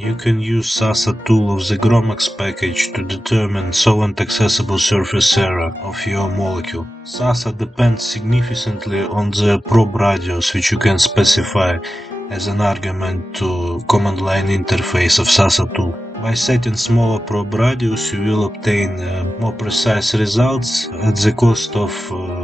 You can use SASA tool of the GROMACS package to determine solvent accessible surface area of your molecule. SASA depends significantly on the probe radius, which you can specify as an argument to command line interface of SASA tool. By setting smaller probe radius, you will obtain more precise results at the cost of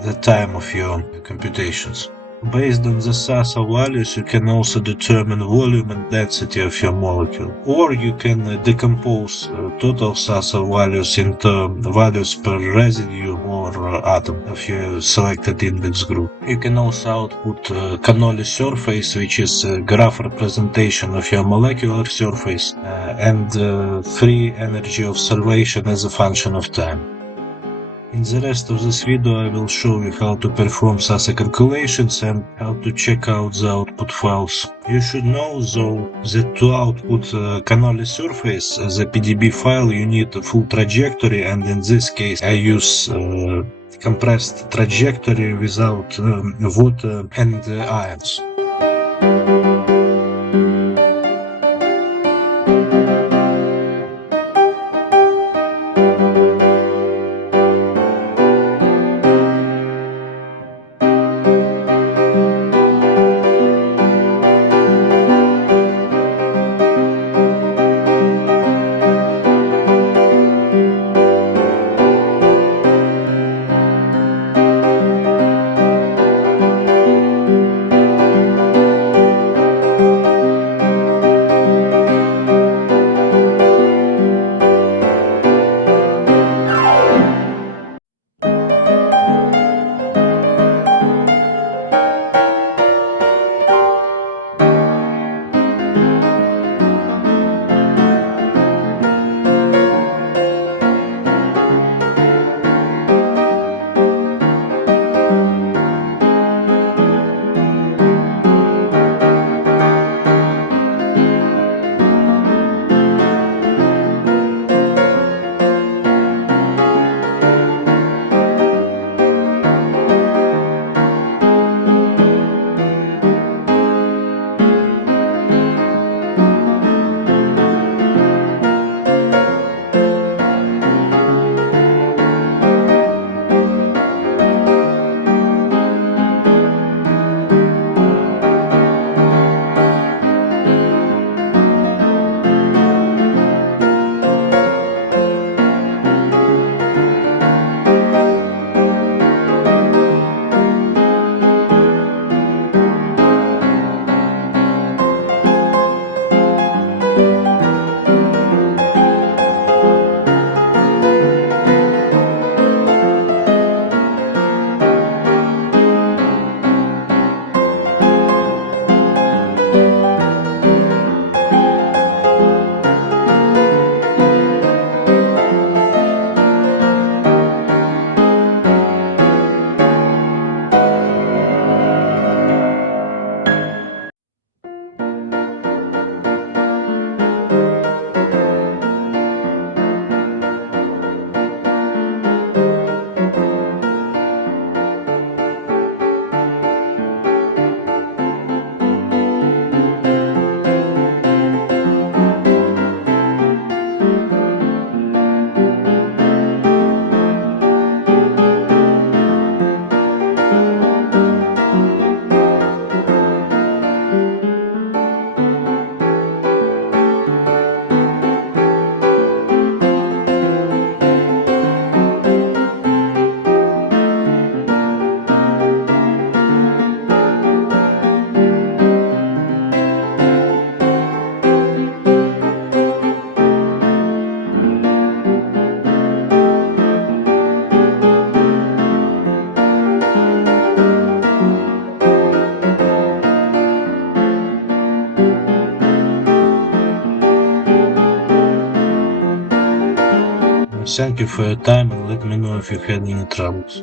the time of your computations. Based on the SASA values, you can also determine volume and density of your molecule. Or you can decompose total SASA values into values per residue or atom of your selected index group. You can also output cannoli surface, which is a graph representation of your molecular surface, and free energy observation as a function of time. In the rest of this video I will show you how to perform SASA calculations and how to check out the output files. You should know though that to output cannoli surface as a PDB file you need a full trajectory, and in this case I use compressed trajectory without water and ions. Thank you for your time, and let me know if you had any troubles.